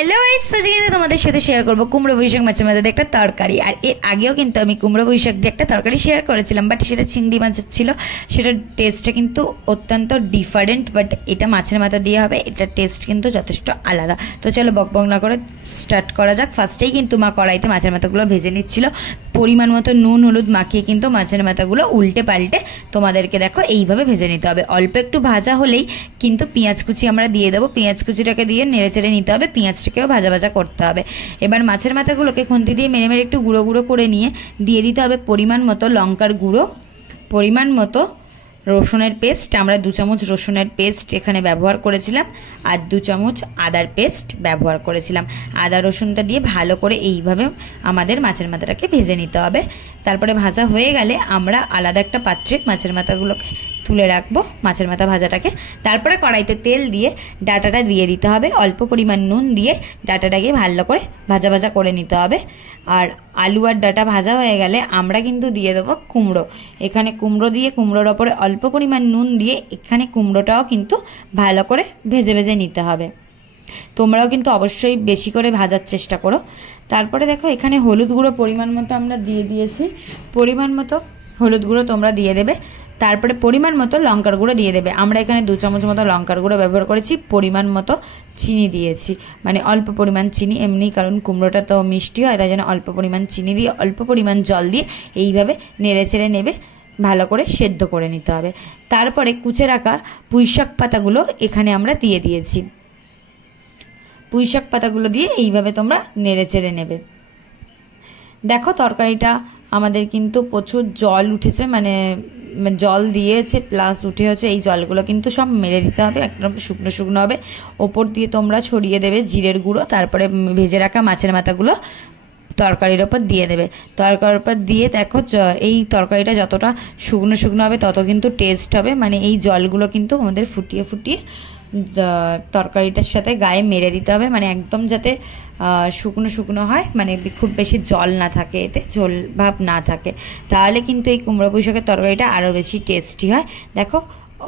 Hello guys, আজকে কিন্তু তোমাদের সাথে শেয়ার করবো কুমড়ো পুঁইশাক মাছের মাথা দিয়ে একটা তরকারি। আর এর আগেও কিন্তু আমি কুমড়ো পুঁইশাক দিয়ে একটা তরকারি শেয়ার করেছিলাম, বাট সেটা চিংড়ি মাছের ছিল। সেটার টেস্টটা কিন্তু অত্যন্ত ডিফারেন্ট, বাট এটা মাছের মাথা দিয়ে হবে, এটার টেস্ট কিন্তু যথেষ্ট আলাদা। তো চলো বক বক না করে স্টার্ট করা যাক। ফার্স্টেই কিন্তু মা কড়াইতে মাছের মাথাগুলো ভেজে নিচ্ছিল। পরিমাণ মতো নুন হলুদ মাখিয়ে কিন্তু মাছের মাথাগুলো উল্টে পাল্টে তোমাদেরকে দেখো এইভাবে ভেজে নিতে হবে। অল্প একটু ভাজা হলেই কিন্তু পেঁয়াজ কুচি আমরা দিয়ে দেবো। পেঁয়াজ কুচিটাকে দিয়ে নেড়ে চেড়ে নিতে হবে, পেঁয়াজটাকেও ভাজা ভাজা করতে হবে। এবার মাছের মাথাগুলোকে খুন্তি দিয়ে মেরে মেরে একটু গুঁড়ো গুঁড়ো করে নিয়ে দিয়ে দিতে হবে পরিমাণ মতো লঙ্কার গুঁড়ো, পরিমাণ মতো রসুনের পেস্ট। আমরা 2 চামচ রসুনের পেস্ট এখানে ব্যবহার করেছিলাম, আর 2 চামচ আদার পেস্ট ব্যবহার করেছিলাম। আদা রসুনটা দিয়ে ভালো করে এইভাবে আমাদের মাছের মাথাটাকে ভেজে নিতে হবে। তারপরে ভাজা হয়ে গেলে আমরা আলাদা একটা পাত্রে মাছের মাথাগুলোকে তুলে রাখবো, মাছের মাথা ভাজাটাকে। তারপরে কড়াইতে তেল দিয়ে ডাঁটাটা দিয়ে দিতে হবে, অল্প পরিমাণ নুন দিয়ে ডাঁটাটাকে ভালো করে ভাজা ভাজা করে নিতে হবে। আর আলু আর ডাঁটা ভাজা হয়ে গেলে আমরা কিন্তু দিয়ে দেবো কুমড়ো। এখানে কুমড়ো দিয়ে কুমড়োর ওপরে অল্প পরিমাণ নুন দিয়ে এখানে কুমড়োটাও কিন্তু ভালো করে ভেজে ভেজে নিতে হবে। তোমরাও কিন্তু অবশ্যই বেশি করে ভাজার চেষ্টা করো। তারপরে দেখো এখানে হলুদ গুঁড়ো পরিমাণ মতো আমরা দিয়ে দিয়েছি, পরিমাণ মতো হলুদ গুঁড়ো তোমরা দিয়ে দেবে। তারপরে পরিমাণ মতো লঙ্কার গুঁড়ো দিয়ে দেবে। আমরা এখানে 2 চামচ মতো লঙ্কার গুঁড়ো ব্যবহার করেছি, পরিমাণ মতো চিনি দিয়েছি, মানে অল্প পরিমাণ চিনি, এমনি কারণ কুমড়োটা তো মিষ্টি হয়, তাই জন্য অল্প পরিমাণ চিনি দিয়ে অল্প পরিমাণ জল দিয়ে এইভাবে নেড়ে চেড়ে নেবে, ভালো করে সেদ্ধ করে নিতে হবে। তারপরে কুচে রাখা পুঁইশাক পাতাগুলো এখানে আমরা দিয়ে দিয়েছি। পুঁইশাক পাতাগুলো দিয়ে এইভাবে তোমরা নেড়ে চেড়ে নেবে। দেখো তরকারিটা আমাদের কিন্তু প্রচুর জল উঠেছে, মানে জল দিয়েছে প্লাস উঠে হচ্ছে, এই জলগুলো কিন্তু সব মেরে দিতে হবে, একদম শুকনো শুকনো হবে। ওপর দিয়ে তোমরা ছড়িয়ে দেবে জিরের গুঁড়ো। তারপরে ভেজে রাখা মাছের মাথাগুলো তরকারির ওপর দিয়ে দেবে। তরকারির ওপর দিয়ে দেখো এই তরকারিটা যতটা শুকনো শুকনো হবে তত কিন্তু টেস্ট হবে, মানে এই জলগুলো কিন্তু আমাদের ফুটিয়ে ফুটিয়ে তরকারিটার সাথে গায়ে মেরে দিতে হবে, মানে একদম যাতে শুকনো শুকনো হয়, মানে খুব বেশি জল না থাকে, এতে ঝোল ভাব না থাকে, তাহলে কিন্তু এই কুমড়ো পুঁইশাকের তরকারিটা আরও বেশি টেস্টি হয়। দেখো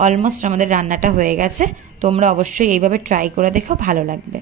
অলমোস্ট আমাদের রান্নাটা হয়ে গেছে, তোমরা অবশ্যই এইভাবে ট্রাই করে দেখো, ভালো লাগবে।